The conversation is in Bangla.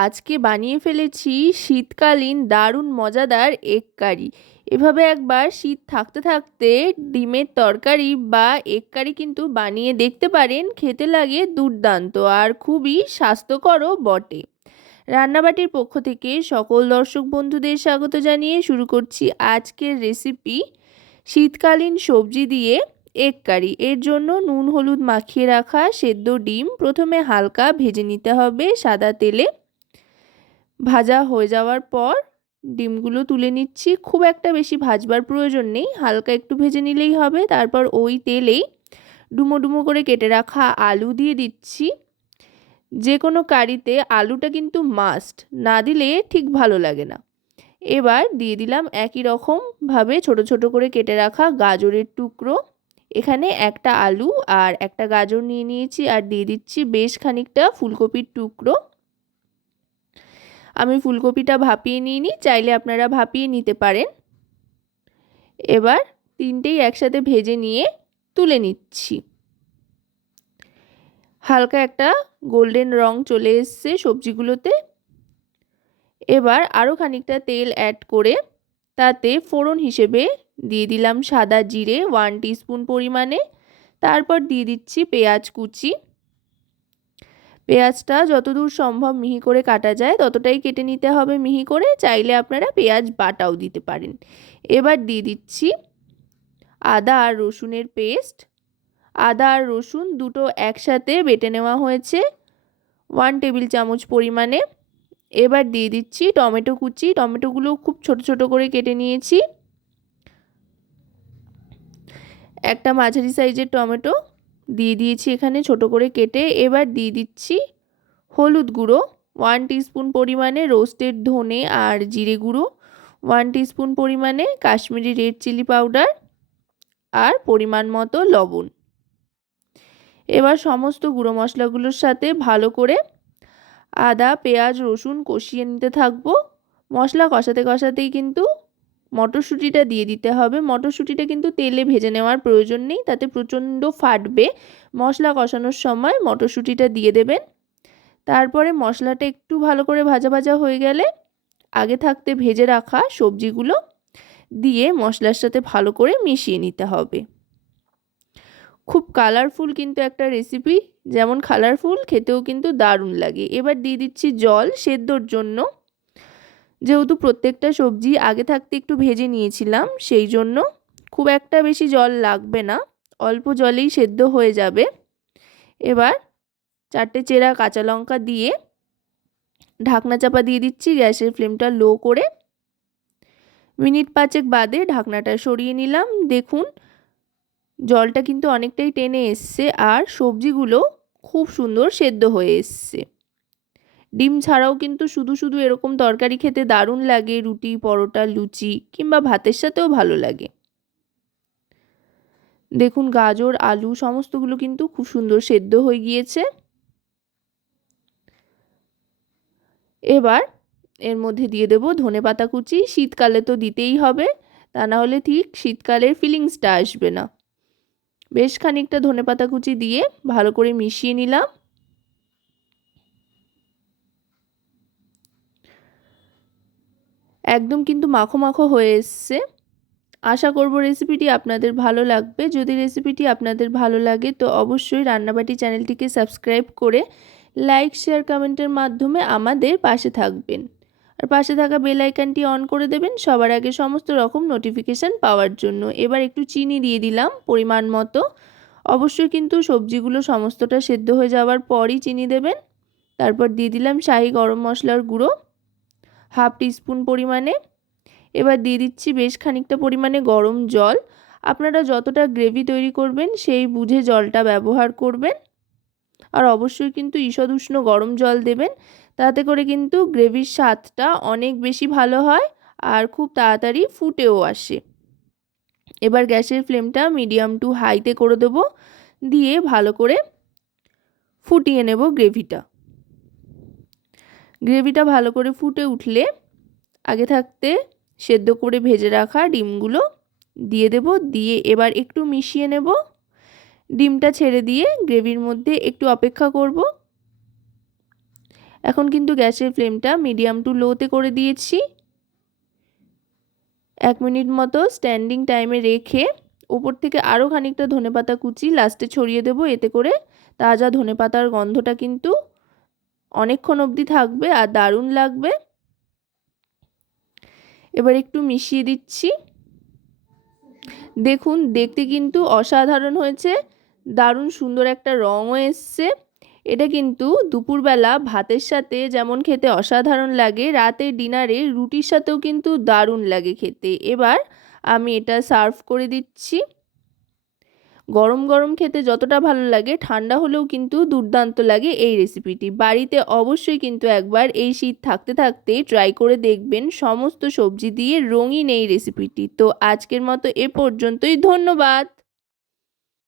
আজকে বানিয়ে ফেলেছি শীতকালীন দারুণ মজাদার এগ কারি। এভাবে একবার শীত থাকতে থাকতে ডিমের তরকারি বা এগ কারি কিন্তু বানিয়ে দেখতে পারেন, খেতে লাগে দুর্দান্ত আর খুবই স্বাস্থ্যকরও বটে। রান্নাবাটির পক্ষ থেকে সকল দর্শক বন্ধুদের স্বাগত জানিয়ে শুরু করছি আজকের রেসিপি শীতকালীন সবজি দিয়ে এগ কারি। এর জন্য নুন, হলুদ মাখিয়ে রাখা সেদ্ধ ডিম প্রথমে হালকা ভেজে নিতে হবে সাদা তেলে। ভাজা হয়ে যাওয়ার পর ডিমগুলো তুলে নিচ্ছি। খুব একটা বেশি ভাজবার প্রয়োজন নেই, হালকা একটু ভেজে নিলেই হবে। তারপর ওই তেলেই ডুমো ডুমো করে কেটে রাখা আলু দিয়ে দিচ্ছি। যে কোনো কারিতে আলুটা কিন্তু মাস্ট না দিলে ঠিক ভালো লাগে না। এবার দিয়ে দিলাম একই রকমভাবে ছোট ছোট করে কেটে রাখা গাজরের টুকরো। এখানে একটা আলু আর একটা গাজর নিয়ে নিয়েছি আর দিয়ে দিচ্ছি বেশ খানিকটা ফুলকপির টুকরো। আমি ফুলকপিটা ভাপিয়ে নিয়ে নিই, চাইলে আপনারা ভাপিয়ে নিতে পারেন। এবার তিনটেই একসাথে ভেজে নিয়ে তুলে নিচ্ছি। হালকা একটা গোল্ডেন রং চলে এসছে সবজিগুলোতে। এবার আরও খানিকটা তেল অ্যাড করে তাতে ফোড়ন হিসেবে দিয়ে দিলাম সাদা জিরে, ওয়ান টিস্পুন পরিমাণে। তারপর দিয়ে দিচ্ছি পেঁয়াজ কুচি। পেঁয়াজটা যতদূর সম্ভব মিহি করে কাটা যায়, ততটাই কেটে নিতে হবে মিহি করে। চাইলে আপনারা পেঁয়াজ বাটাও দিতে পারেন। এবার দিয়ে দিচ্ছি আদা আর রসুনের পেস্ট। আদা আর রসুন দুটো একসাথে বেটে নেওয়া হয়েছে ওয়ান টেবিল চামচ পরিমাণে। এবার দিয়ে দিচ্ছি টমেটো কুচি। টমেটোগুলো খুব ছোট ছোট করে কেটে নিয়েছি। একটা মাঝারি সাইজের টমেটো। দিয়ে দিয়েছি এখানে ছোট করে কেটে। এবার দিয়ে দিচ্ছি হলুদ গুঁড়ো ওয়ান টিস্পুন পরিমাণে রোস্টেড ধনে আর জিরে গুঁড়ো ওয়ান টিস্পুন পরিমাণে কাশ্মীরি রেড চিলি পাউডার আর পরিমাণ মতো লবণ। এবার সমস্ত গুঁড়ো মশলাগুলোর সাথে ভালো করে আদা, পেঁয়াজ, রসুন কষিয়ে নিতে থাকব। মশলা কষাতে কষাতেই কিন্তু মটরশুঁটিটা দিয়ে দিতে হবে। মটরশুঁটিটা কিন্তু তেলে ভেজে নেওয়ার প্রয়োজন নেই, তাতে প্রচণ্ড ফাটবে। মশলা কষানোর সময় মটরশুঁটিটা দিয়ে দেবেন। তারপরে মশলাটা একটু ভালো করে ভাজা ভাজা হয়ে গেলে আগে থাকতে ভেজে রাখা সবজিগুলো দিয়ে মশলার সাথে ভালো করে মিশিয়ে নিতে হবে। খুব কালারফুল কিন্তু একটা রেসিপি, যেমন কালারফুল, খেতেও কিন্তু দারুণ লাগে। এবার দিয়ে দিচ্ছি জল, সেদ্ধর জন্য। যেহেতু প্রত্যেকটা সবজি আগে থাকতে একটু ভেজে নিয়েছিলাম, সেই জন্য খুব একটা বেশি জল লাগবে না, অল্প জলেই সেদ্ধ হয়ে যাবে। এবার চারটে চেরা কাঁচা লঙ্কা দিয়ে ঢাকনা চাপা দিয়ে দিচ্ছি, গ্যাসের ফ্লেমটা লো করে। মিনিট পাঁচেক বাদে ঢাকনাটা সরিয়ে নিলাম। দেখুন, জলটা কিন্তু অনেকটাই টেনে এসছে আর সবজিগুলো খুব সুন্দর সেদ্ধ হয়ে এসছে। ডিম ছাড়াও কিন্তু শুধু শুধু এরকম তরকারি খেতে দারুণ লাগে, রুটি, পরোটা, লুচি কিংবা ভাতের সাথেও ভালো লাগে। দেখুন, গাজর, আলু সমস্তগুলো কিন্তু খুব সুন্দর সেদ্ধ হয়ে গিয়েছে। এবার এর মধ্যে দিয়ে দেবো ধনে পাতা কুচি। শীতকালে তো দিতেই হবে, তা না হলে ঠিক শীতকালের ফিলিংসটা আসবে না। বেশ খানিকটা ধনে পাতা কুচি দিয়ে ভালো করে মিশিয়ে নিলাম। একদম কিন্তু মাখো মাখো হয়ে এসছে। আশা করব রেসিপিটি আপনাদের ভালো লাগবে। যদি রেসিপিটি আপনাদের ভালো লাগে, তো অবশ্যই রান্নাবাটি চ্যানেলটিকে সাবস্ক্রাইব করে লাইক শেয়ার কমেন্টের মাধ্যমে আমাদের পাশে থাকবেন। আর পাশে থাকা বেল আইকনটি অন করে দেবেন, সবার আগে সমস্ত রকম নোটিফিকেশান পাওয়ার জন্য। এবার একটু চিনি দিয়ে দিলাম পরিমাণ মতো। অবশ্যই কিন্তু সবজিগুলো সমস্তটা সেদ্ধ হয়ে যাওয়ার পরই চিনি দেবেন। তারপর দিয়ে দিলাম শাহি গরম মশলার গুঁড়ো। হাফ টিস্পুন পরিমাণে। এবার দিয়ে দিচ্ছি বেশ খানিকটা পরিমাণে গরম জল। আপনারা যতটা গ্রেভি তৈরি করবেন, সেই বুঝে জলটা ব্যবহার করবেন। আর অবশ্যই কিন্তু ঈষদ উষ্ণ গরম জল দেবেন। তাতে করে কিন্তু গ্রেভির স্বাদটা অনেক বেশি ভালো হয় আর খুব তাড়াতাড়ি ফুটেও আসে। এবার গ্যাসের ফ্লেমটা মিডিয়াম টু হাইতে করে দেবো। দিয়ে ভালো করে ফুটিয়ে নেব গ্রেভিটা। গ্রেভিটা ভালো করে ফুটে উঠলে আগে থাকতে সেদ্ধ করে ভেজে রাখা ডিমগুলো দিয়ে দেব, দিয়ে এবার একটু মিশিয়ে নেব। ডিমটা ছেড়ে দিয়ে গ্রেভির মধ্যে একটু অপেক্ষা করব। এখন কিন্তু গ্যাসের ফ্লেমটা মিডিয়াম টু লোতে করে দিয়েছি। এক মিনিট মতো স্ট্যান্ডিং টাইমে রেখে ওপর থেকে আরও খানিকটা ধনেপাতা কুচি লাস্টে ছড়িয়ে দেবো, এতে করে তাজা ধনেপাতার গন্ধটা কিন্তু অনেকক্ষণ অবধি থাকবে আর দারুণ লাগবে। এবার একটু মিশিয়ে দিচ্ছি। দেখুন, দেখতে কিন্তু অসাধারণ হয়েছে। দারুণ সুন্দর একটা রঙও এসছে। এটা কিন্তু দুপুরবেলা ভাতের সাথে যেমন খেতে অসাধারণ লাগে, রাতে ডিনারে রুটির সাথেও কিন্তু দারুণ লাগে খেতে। এবার আমি এটা সার্ভ করে দিচ্ছি। গরম গরম খেতে যতটা ভালো লাগে, ঠান্ডা হলেও কিন্তু দুর্দান্ত লাগে এই রেসিপিটি বাড়িতে অবশ্যই কিন্তু একবার এই শীত থাকতে থাকতে ট্রাই করে দেখবেন সমস্ত সবজি দিয়ে রঙিন এই রেসিপিটি তো আজকের মতো এ পর্যন্তই, ধন্যবাদ!